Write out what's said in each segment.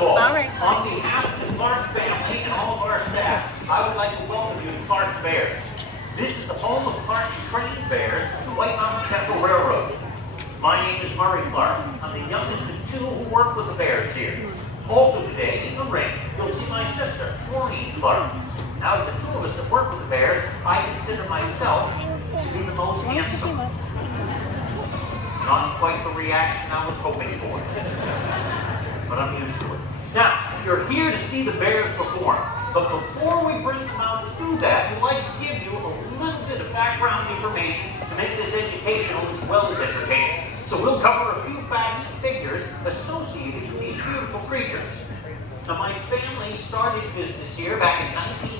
all, on behalf of the Clark family and all of our staff, I would like to welcome you to Clark Bears. This is the home of Clark trained bears, the White Mountain Central Railroad. My name is Murray Clark. I'm the youngest of two who work with the Bears here. Also today, in the ring, you'll see my sister, Maureen Clark. Out of the two of us that work with the Bears, I consider myself to be the most handsome. Not quite the reaction I was hoping for, but I'm used to it. Now, you're here to see the Bears perform, but before we bring them out to do that, we'd like to give you a little bit of background information to make this educational as well as entertaining. So we'll cover a few facts and figures associated with these beautiful creatures. Now, my family started business here back in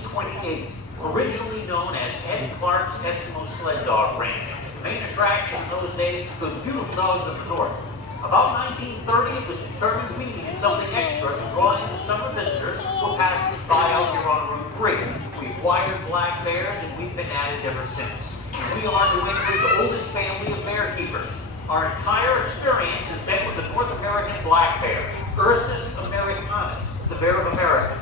1928, originally known as Ed Clark's Eskimo Sled Dog Ranch. The main attraction in those days was beautiful dogs of the north. About 1930, it was determined we needed something extra to draw in the summer visitors who passed us by out here on Route 3. We acquired black bears, and we've been at it ever since. We are New England's oldest family of bear keepers. Our entire experience has been with the North American black bear, Ursus americanus, the bear of America.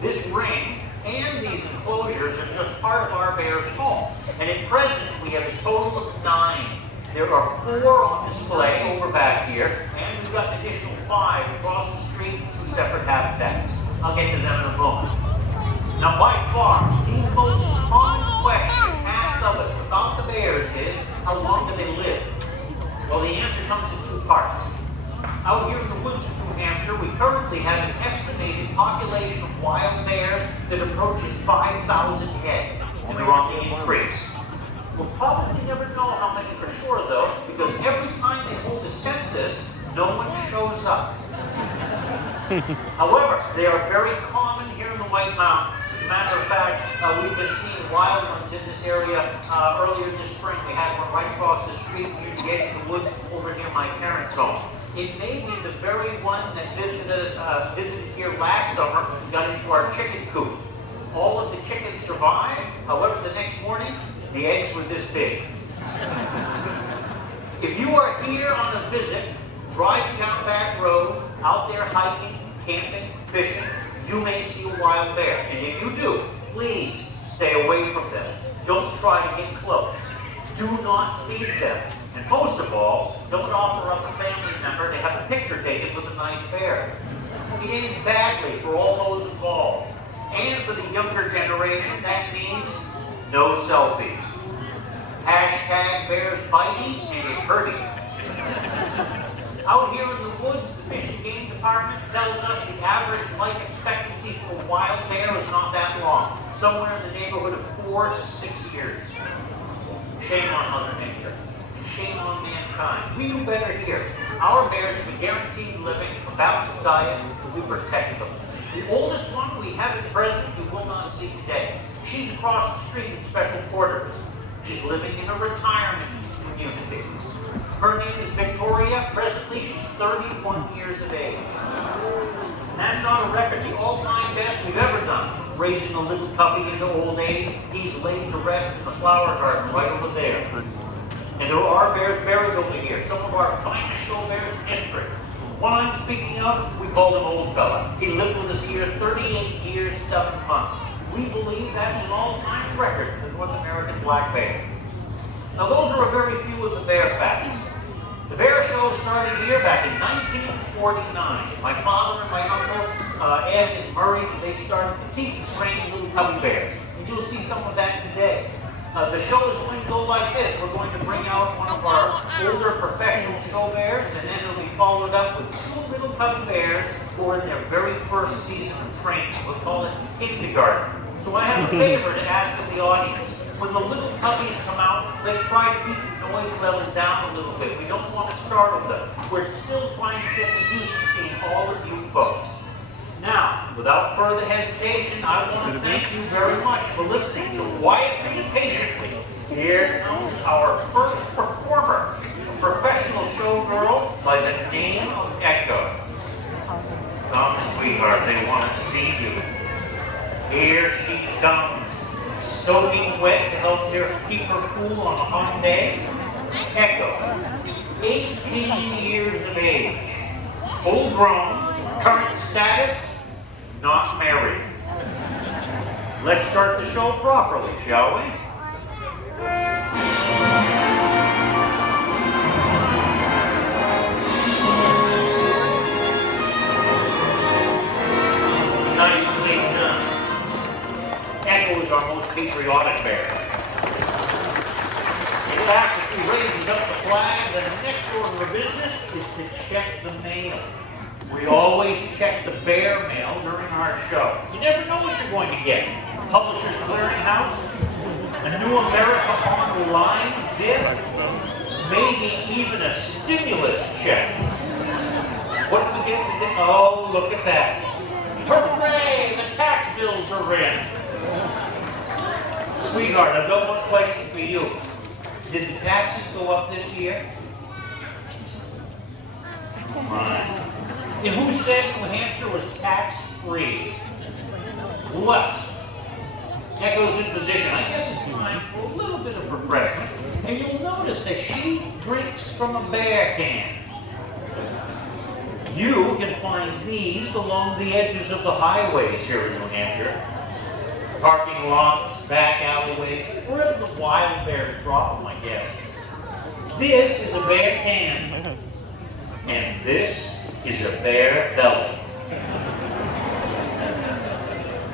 This ring and these enclosures are just part of our bear's home, and at present we have a total of 9. There are 4 on display over back here, and we've got an additional 5 across the street in 2 separate habitats. I'll get to them in a moment. Now, by far, the most common question asked of us about the bears is, how long do they live? Well, the answer comes in 2 parts. Out here in the woods of New Hampshire, we currently have an estimated population of wild bears that approaches 5,000 head, and they're on the increase. We'll probably never know how many for sure, though, because every time they hold a census, no one shows up. However, they are very common here in the White Mountains. As a matter of fact, we've been seeing wild ones in this area earlier this spring. We had one right across the street near the edge of the woods over near my parents' home. It may be the very one that visited here last summer and got into our chicken coop. All of the chickens survived. However, the next morning, the eggs were this big. If you are here on a visit, driving down back road, out there hiking, camping, fishing, you may see a wild bear. And if you do, please stay away from them. Don't try to get close. Do not feed them. And most of all, don't offer up a family member to have a picture taken with a nice bear. It ends badly for all those involved. And for the younger generation, that means no selfies. Hashtag bears biting and it's hurting. Out here in the woods, the Fish and Game Department tells us the average life expectancy for a wild bear is not that long. Somewhere in the neighborhood of 4 to 6 years. Shame on Mother Nature. And shame on mankind. We do better here. Our bears have a guaranteed living, a balanced diet, and we protect them. The oldest one we have at present you will not see today. She's across the street in special quarters. She's living in a retirement community. Her name is Victoria. Presently, she's 31 years of age. And that's not a record. The all-time best we've ever done. Raising a little puppy into old age. He's laid to rest in the flower garden right over there. And there are bears buried over here. Some of our finest show bears in history. One I'm speaking of, we called him Old Fella. He lived with us here 38 years, 7 months. We believe that's an all-time record for the North American black bear. Now, those are a very few of the bear facts. The bear show started here back in 1949. My father and my uncle, Ed and Murray, they started to teach and train little cubby bears. And you'll see some of that today. The show is going to go like this. We're going to bring out one of our older professional show bears, and then it'll be followed up with 2 little cubby bears who are in their very first season of training. We'll call it kindergarten. So I have a favor to ask of the audience. When the little cubbies come out, let's try to keep the noise levels down a little bit. We don't want to startle them. We're still trying to get used to seeing all of you folks. Now, without further hesitation, I want to thank you very much for listening so quietly and patiently. Here comes our first performer, a professional showgirl by the name of Echo. Come, sweetheart, they want to see you. Here she comes, soaking wet to help keep her cool on a hot day. Echo, 18 years of age, full grown, Current status, not married. Let's start the show properly, shall we? Nicely done. Echo is our most patriotic bear. In fact, if he raises up the flag, then the next order of business is to check the mail. We always check the bear mail during our show. You never know what you're going to get. Publishers Clearinghouse, a New America Online disc, maybe even a stimulus check. What do we get today? Oh, look at that. Hooray! The tax bills are in. Sweetheart, I've got one question for you. Did the taxes go up this year? Right. And who said New Hampshire was tax-free? Well, Echo's in position. I guess it's time for a little bit of refreshment. And you'll notice that she drinks from a bear can. You can find these along the edges of the highways here in New Hampshire. Parking lots, back alleyways, wherever the wild bears drop them, I guess. This is a bear can, and this is a bear belly.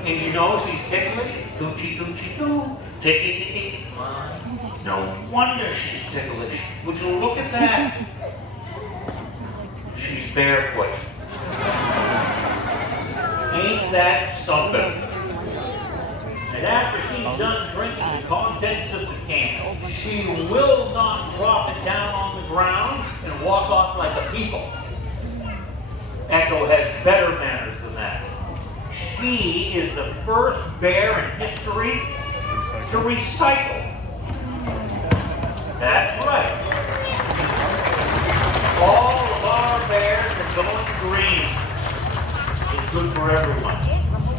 And you know she's ticklish? Coochie coochie coo, ticky ticky. No wonder she's ticklish. Would you look at that? She's barefoot. Ain't that something? And after she's done drinking the contents of the can, she will not drop it down on the ground and walk off like a people. Echo has better manners than that. She is the first bear in history to recycle. That's right. All of our bears are going green. It's good for everyone.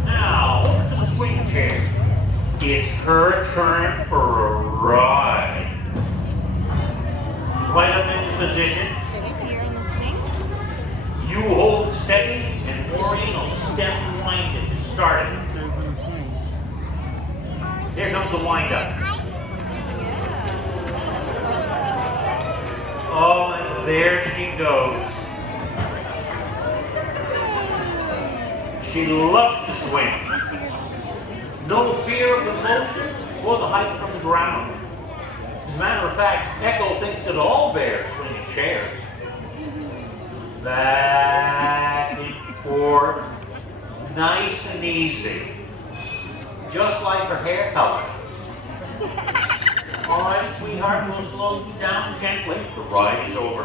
Now, over to the swing chair. It's her turn for a ride. Right up into position. You hold steady, and Maureen will stem the wind it to start it. Here comes the wind-up. Oh, and there she goes. She loves to swing. No fear of the motion or the height from the ground. As a matter of fact, Echo thinks that all bears swing in chairs. Back and forth, nice and easy. Just like her hair color. All right, sweetheart, we'll slow you down gently. The ride is over.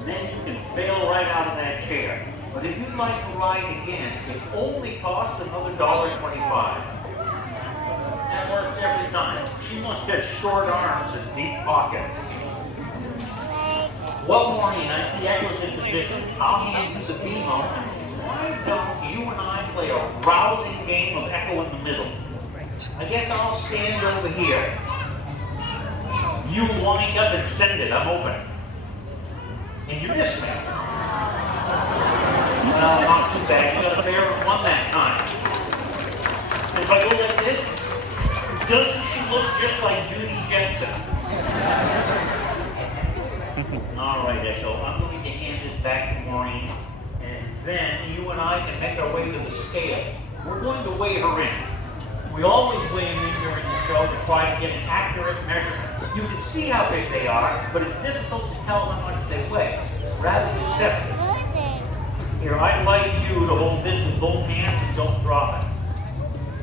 And then you can bail right out of that chair. But if you'd like to ride again, it only costs another $1.25. That works every time. She must have short arms and deep pockets. Well, Maureen, I see Echo's in position. I'll hand you the BMO. Why don't you and I play a rousing game of Echo in the middle? I guess I'll stand over here. You wind up and send it. I'm open. And you miss me. Well, not too bad. You got a bear and won that time. If I go like this, doesn't she look just like Judy Jensen? All right, Echo. I'm going to hand this back to Maureen, and then you and I can make our way to the scale. We're going to weigh her in. We always weigh them in during the show to try to get an accurate measurement. You can see how big they are, but it's difficult to tell how much they weigh. Rather deceptive. Here, I'd like you to hold this with both hands and don't drop it.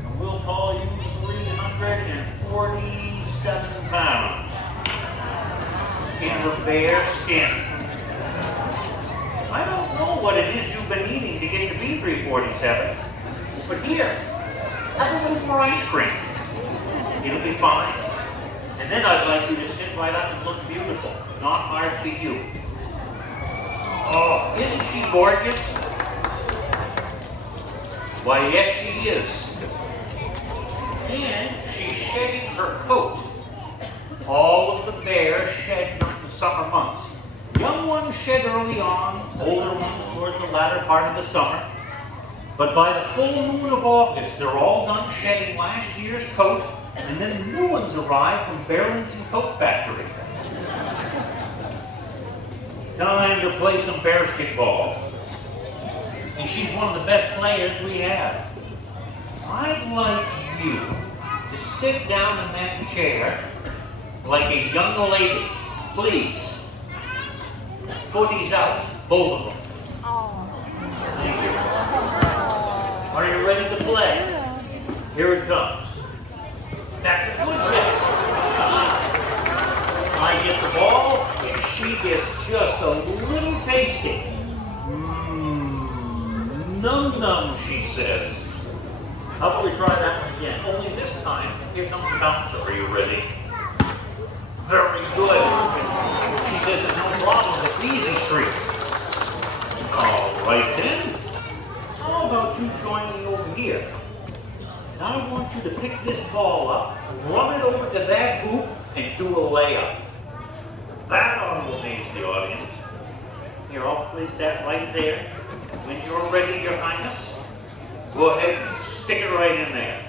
And we'll call you 347 pounds in the bear skin. I don't know what it is you've been eating to get to be 347, but here, have a little more ice cream. It'll be fine. And then I'd like you to sit right up and look beautiful. Not hard for you. Oh, isn't she gorgeous? Why, yes, she is. And she's shedding her coat. All of the bears shed during the summer months. Young ones shed early on, older ones towards towards the latter part of the summer. But by the full moon of August, they're all done shedding last year's coat, and then new ones arrive from Burlington Coat Factory. Time to play some basketball. And she's one of the best players we have. I'd like you to sit down in that chair like a young lady, please. Footies out, both of them. Thank you. Are you ready to play? Here it comes. That's a good catch. I get the ball, and she gets just a little tasty. Num num, she says. How about we try that one again? Only this time, here comes the bouncer. Are you ready? Very good. She says there's no problem, it's easy street. All right then. How about you join me over here? And I want you to pick this ball up, run it over to that hoop, and do a layup. That ought to amaze the audience. Here, I'll place that right there. When you're ready, Your Highness, go ahead and stick it right in there.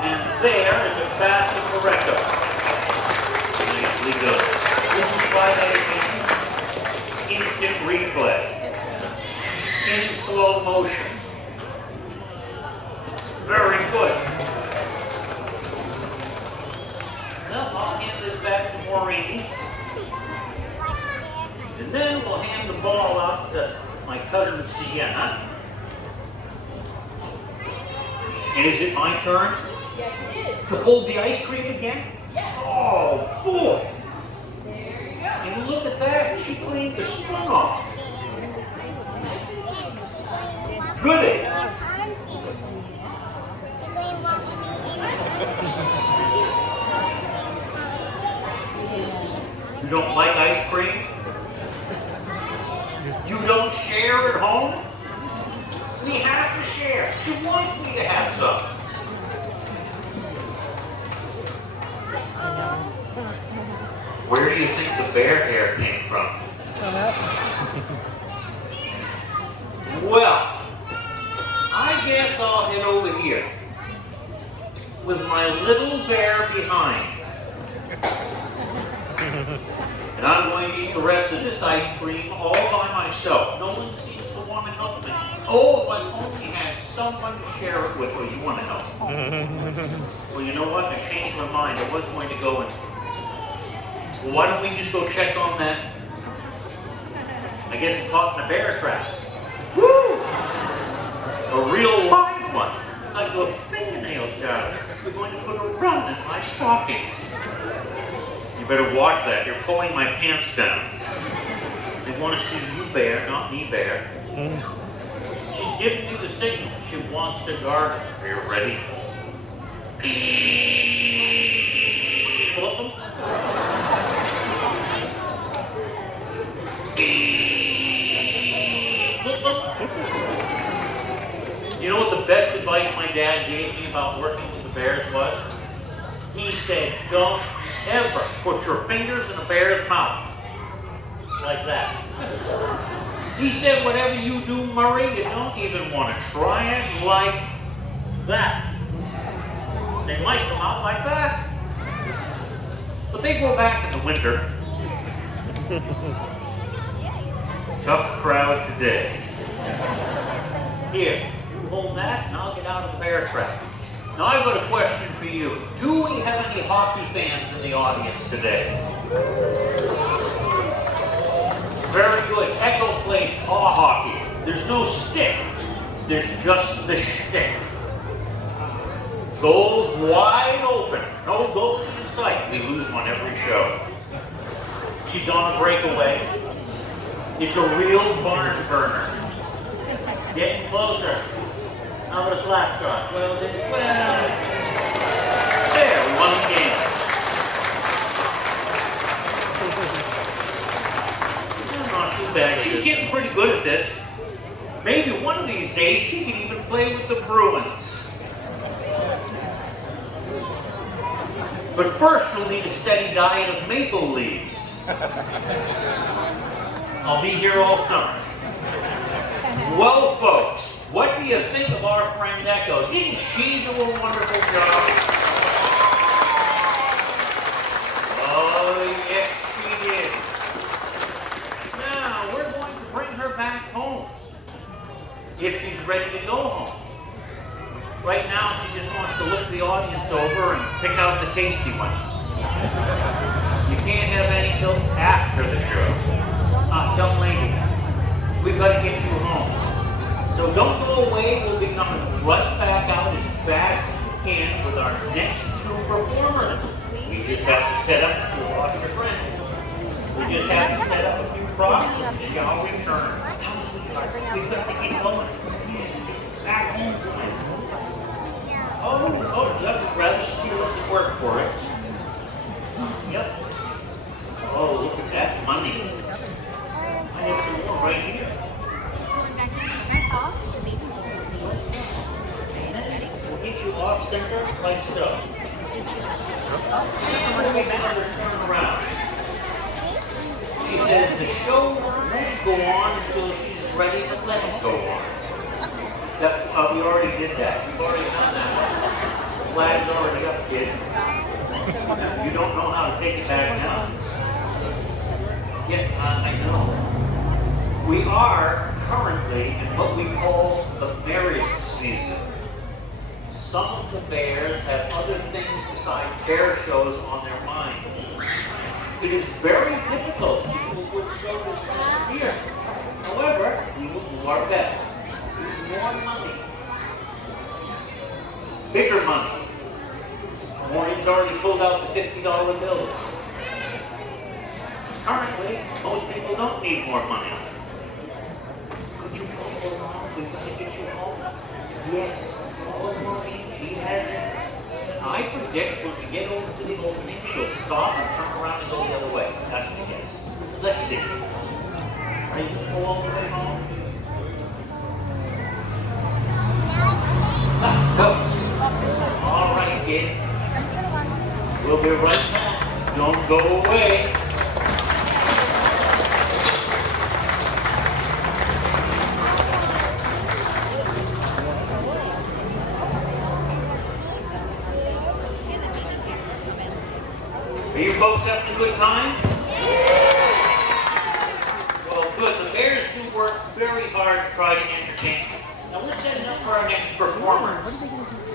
And there is a basket for Recco. Nicely done. This is why they instant replay. In slow motion. Very good. Now I'll hand this back to Maureen. And then we'll hand the ball out to my cousin Sienna. And is it my turn? Yes, it is. To hold the ice cream again? Yes. Oh, boy. There you go. And look at that. She cleaned the string off. Goody. You don't like ice cream? You don't share at home? We have to share. She wants me to have some. Where do you think the bear hair came from? Well, I guess I'll head over here with my little bear behind. And I'm going to eat the rest of this ice cream all by myself. No one seems to want to help me. Oh, if I only had someone to share it with. Well, you want to help. Well, you know what? I changed my mind. I was going to go and... Well, why don't we just go check on that? I guess it's caught in a bear trap. Woo! A real live one. Like those fingernails down. You're going to put a run in my stockings. You better watch that. You're pulling my pants down. They want to see you bear, not me bear. She's giving me the signal. She wants to gargle. Are you ready? Flip them. You know what the best advice my dad gave me about working with the bears was? He said, don't ever put your fingers in a bear's mouth. Like that. He said, whatever you do, Murray, you don't even want to try it like that. They might come out like that. But they go back in the winter. Tough crowd today. Here, you hold that and I'll get out of the bear trap. Now I've got a question for you. Do we have any hockey fans in the audience today? Very good. Echo plays paw hockey. There's no stick. There's just the shtick. Goals wide open. No goals in sight. We lose one every show. She's on a breakaway. It's a real barn burner. Getting closer. Now the flat shot. Well, there, we won the game. Not too bad. She's getting pretty good at this. Maybe one of these days she can even play with the Bruins. But first she'll need a steady diet of maple leaves. I'll be here all summer. Well, folks, what do you think of our friend Echo? Didn't she do a wonderful job? Oh, yes, she did. Now, we're going to bring her back home, if she's ready to go home. Right now, she just wants to look the audience over and pick out the tasty ones. You can't have any till after the show. Young lady, we've got to get you home. So don't go away. We'll be coming right back out as fast as we can with our next two performers. We just have to set up, you lost your friend. We just have to set up a few props and shall return. We've got to get going. Yes, back home tonight. Oh, yep, rather steal us to work for it. Yep. Oh, look at that money. I have some more right here. We'll get you off center like so. And we'll make another turn around. She says the show won't go on until she's ready to let it go on. We already did that. We've already done that. The flag's already up, kid. You don't know how to take it back now. Yeah, I know. We are currently in what we call the marriage season. Some of the bears have other things besides bear shows on their minds. It is very difficult to do a good show this last year. However, we will do our best. More money. Bigger money. Maureen's already pulled out the $50 bills. Currently, most people don't need more money. Could you follow along? We've got to get you home. Yes. Follow Maureen. She has it. I predict when we get over to the opening, she'll stop and turn around and go the other way. That's my guess. Let's see. Are you going to go all the way home? Go. All right, kid. We'll be right back. Don't go away. Are you folks having a good time? Well, good. The Bears do work very hard to try to entertain you. Now we're setting up for our next performers.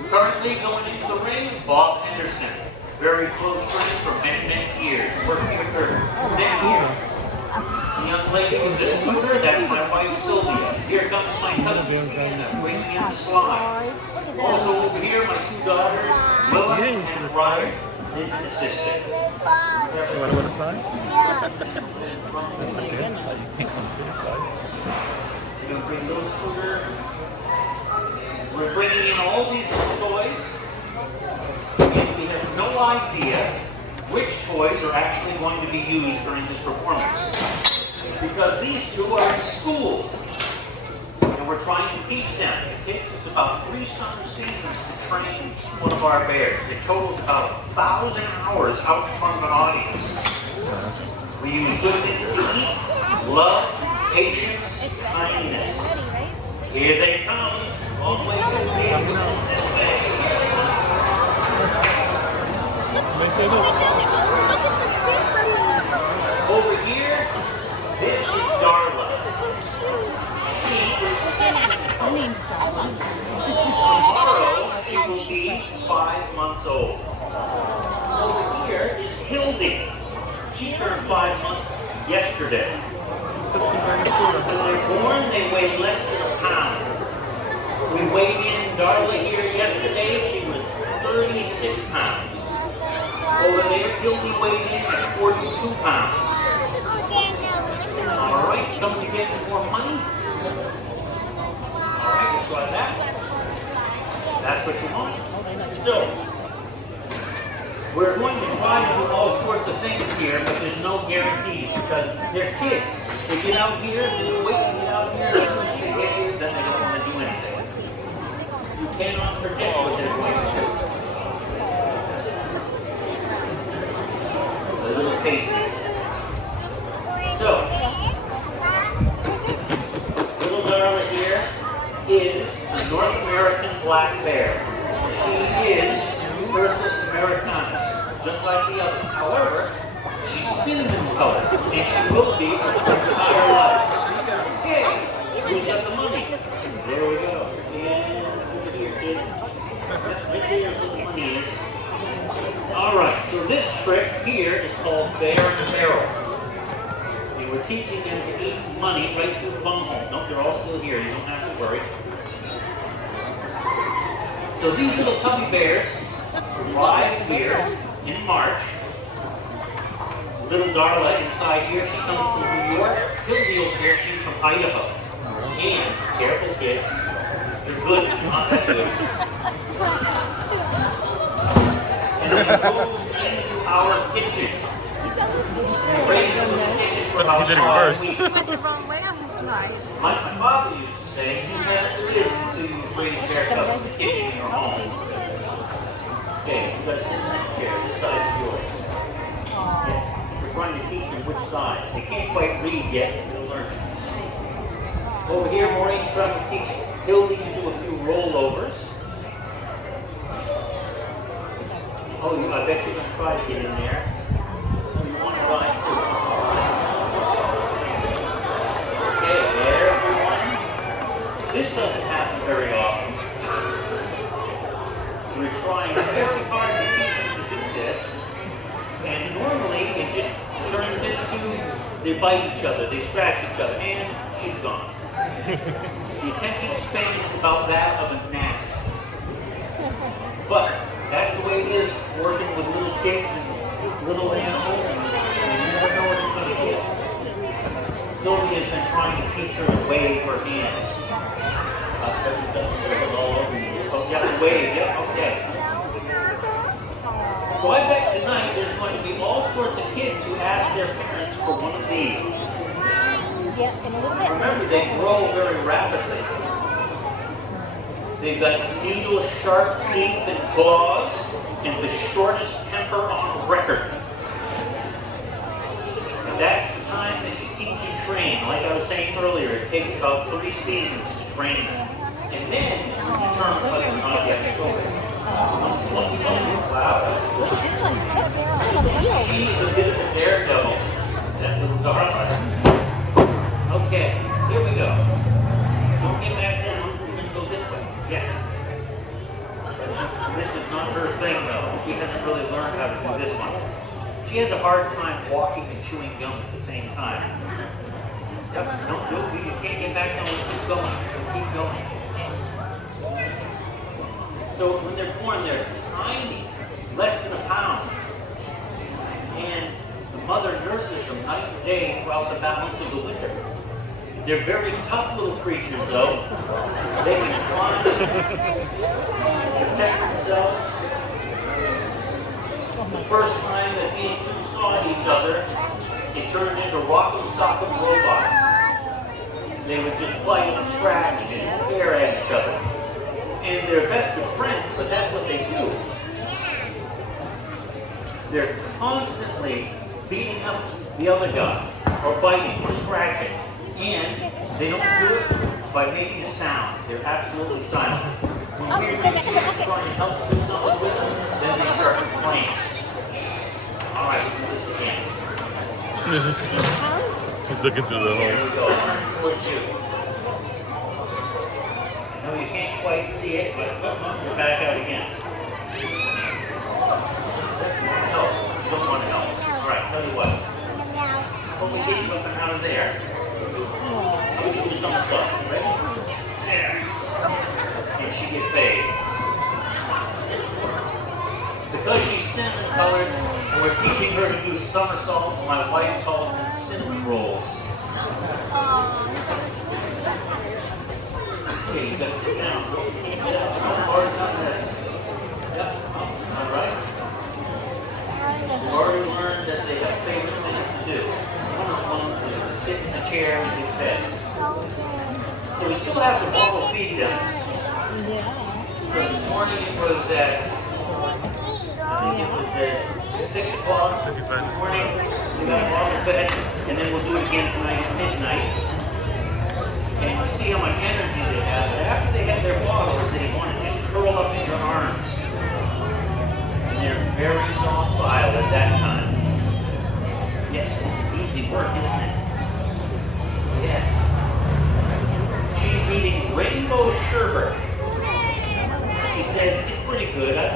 Currently going into the ring, Bob Henderson. Very close friend for many, many years. Working with her many years. The young lady with the scooter, that's my wife Sylvia. Here comes my cousin Sienna, bringing in the slide. Also over here, my two daughters, Willa and Ryder. Did an assistant. You want to win a slide? We're going to bring little scooter. We're bringing in all these little toys. And we have no idea which toys are actually going to be used during this performance. Because these two are in school. And we're trying to teach them. It takes us about 3 summer seasons to train one of our bears. It totals about 1,000 hours out in front of an audience. We use good things to eat, love, patience, kindness. Here they come, all the way to the end. This way. Here they come. Over here, this is Darla. Tomorrow, she will be 5 months old. Over here is Hildy. She turned 5 months yesterday. When they're born, they weigh less than a pound. We weighed in Darla here yesterday. She was 36 pounds. Over there, Hildy weighed in at 42 pounds. All right, come to get some more money? All right, let's try that. That's what you want. So, we're going to try to do all sorts of things here, but there's no guarantees because they're kids. They get out here, they wait to get out here, and as soon as they get here, then they don't want to do anything. You cannot predict what they're going to do. A little tasty. So, black bear. She is Ursus americanus, just like the others. However, she's cinnamon colored, and she will be for her entire life. Okay, who's got the money? There we go. And over here, kid. That's right there is where the money is. All right, so this trick here is called bear and barrel. And we're teaching them to eat money right through the bunghole. Nope, they're all still here. You don't have to worry. So these little puppy bears arrived here in March. Little Darla inside here, she comes from New York. Hildy over here, she's from Idaho. And, careful kids, they're good, not that good. And we moved into our kitchen. We raised them in the kitchen for about 5 weeks. My father used to say, you have to live until you raise bear cubs in the kitchen in your home. Okay, you gotta sit in this chair, this side is yours. Yes. We're trying to teach them which side. They can't quite read yet, but they'll learn it. Over here, Maureen's trying to teach Hildy to do a few rollovers. Oh, I bet you're going to try to get in there. You want to try too. Okay, there, everyone. This doesn't happen very often. We're trying very hard to teach them to do this. And normally it just turns into they bite each other, they scratch each other, and she's gone. The attention span is about that of a gnat. But that's the way it is working with little kids and little animals, and you never know what you're going to get. Sylvia's been trying to teach her to wave her hands. Oh, you have to wave, yep, okay. So I bet tonight there's going to be all sorts of kids who ask their parents for one of these. Remember, they grow very rapidly. They've got needle-sharp teeth and claws and the shortest temper on record. And that's the time that you teach and train. Like I was saying earlier, it takes about 3 seasons to train them. And then you determine whether or not you have to go. Wow. Look at this one. Look, it's got a wheel. She's a bit of a daredevil. That little Darla. Okay, here we go. Don't get back down. We're going to go this way. Yes. This is not her thing, though. She hasn't really learned how to do this one. She has a hard time walking and chewing gum at the same time. Yep, no, you can't get back down. Keep going. Keep going. So when they're born, they're tiny, less than a pound. And the mother nurses them night and day throughout the balance of the winter. They're very tough little creatures, though. They can climb, protect themselves. The first time that these two saw each other, it turned into rock'em sock'em robots. They would just fight and scratch and tear at each other. And they're best of friends, but that's what they do. They're constantly beating up the other guy, or biting, or scratching. And they don't do it by making a sound. They're absolutely silent. When you hear these kids trying to help do something with them, then they start complaining. All right, let's do this again. He's looking through the Here hole. we go. Turn towards you. No, you can't quite see it, but you're back out again. No, you don't want to help. All right, tell you what. When we get you up and out of there, I'll do this on the side, right? There. And she gets paid. Because she's cinnamon colored, and we're teaching her to do somersaults, my wife calls them cinnamon rolls. Okay, you gotta sit down. Yeah, don't hard on this. Yep, all right. You've already learned that they have favorite things to do. One of them is to sit in the chair and get fed. So we still have to bottle feed them. This morning it was at, I think it was at 6 o'clock in the morning. We got a bottle fed, and then we'll do it again tonight at midnight. And you see how much energy they have. But after they had their bottles, they want to just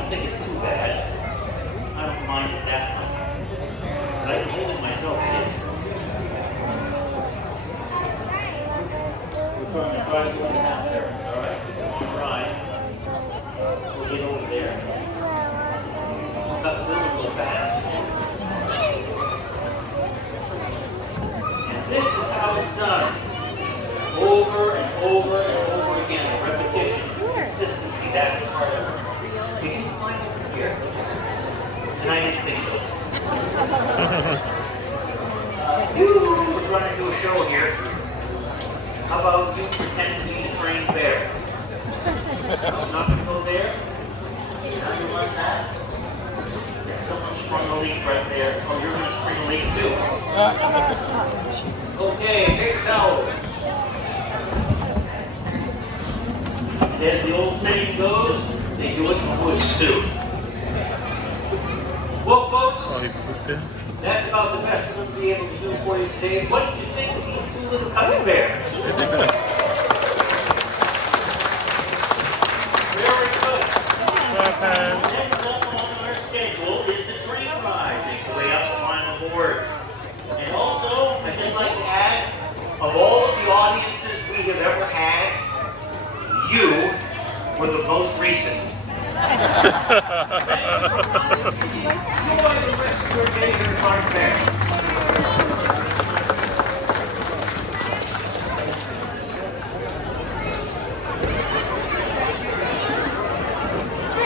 don't think it's too bad. I don't mind it that much. But I can hold it myself again. We're trying to go in the half there. All right? Try. We'll get over there. Cut the wheels a little fast. And this is how it's done. Over and over and over again. Repetition. Consistency. That's part of it. Did you find it here? And I didn't think so. We're trying to do a show here. How about you pretend to be the trained bear? I'm not going to go there. Now you run that. Someone sprung a leak right there. Oh, you're going to spring a leak too. Okay, paper towel. And as the old saying goes, they do it in the woods too. Well, folks, that's about the best we're going to be able to do for you today. What did you think of these two little cutting bears? Very good. Next up on our schedule is the train ride. Make your way up the final board. And also, I'd just like to add, of all of the audiences we have ever had, you were the most recent. Enjoy the rest of your day here at Park Fair.